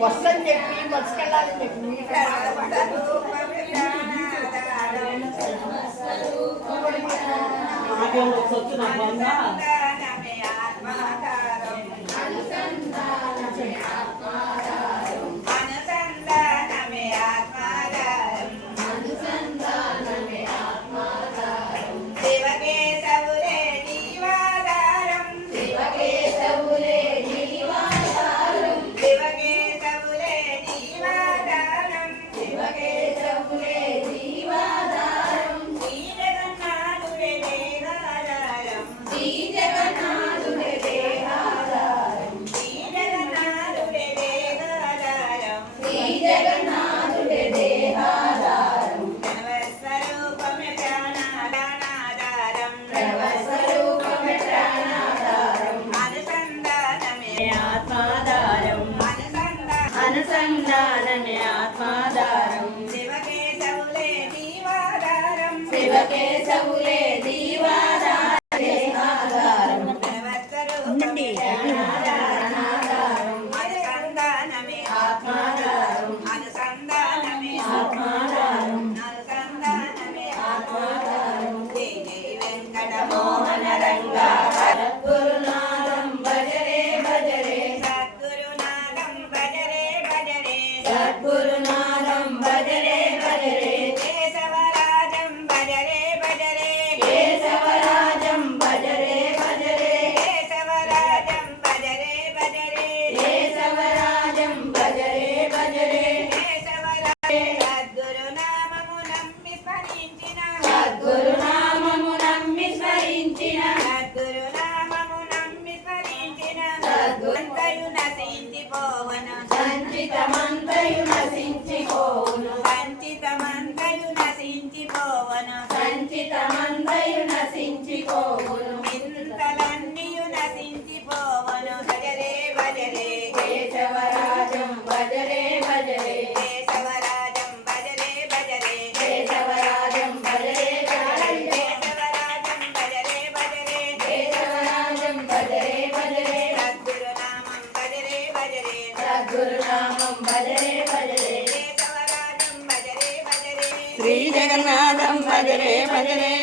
వస్తని చెప్పి బస్సుకెళ్ళాలని చెప్పి అనుసంధానమే ఆత్మాధారం శివకేశవులే దీవాధారం శివకేశవులే దీవాధారం దేహాధారం అనుసంధానమే ఆత్మాధారం అనుసంధానమే ఆత్మాధారం అనుసంధానమే ఆత్మాధారం జై జై వెంకట మోహన రంగా సద్గురునాథం భజరే భజరే సద్గురునాథం భజరే భజరే కేశవరాజం భజరే భజరే కేశవరాజం భజరే భజరే కేశవరాజం భజరే భజరే కేశవరాజం భజరే భజరే కేశవరాజే సద్గురునామము నమ్మి స్మరించిన సద్గురునామము నమ్మి స్మరించిన సద్గురునామము నమ్మి స్మరించిన సద్గురుంతయు నశించిపోవను సంచితమంతయు నశించిపోవును సంచితమంతయు నశించిపోవను సంచితమంతయు నశించిపోవును చింతలన్నీయు నశించిపోవను భజరే భజరే కేశవరాజం భజరే భజరే కేశవరాజం భజరే భజరే కేశవరాజం భజరే భజరే కేశవరాజం భజరే భజరే కేశవరాజం భజరే భజరే సద్గురునామం భజరే భజరే సద్గురునామం భజరే భజరే కేశవరాజం భజరే భజరే శ్రీ జగన్నాథం భజరే భజరే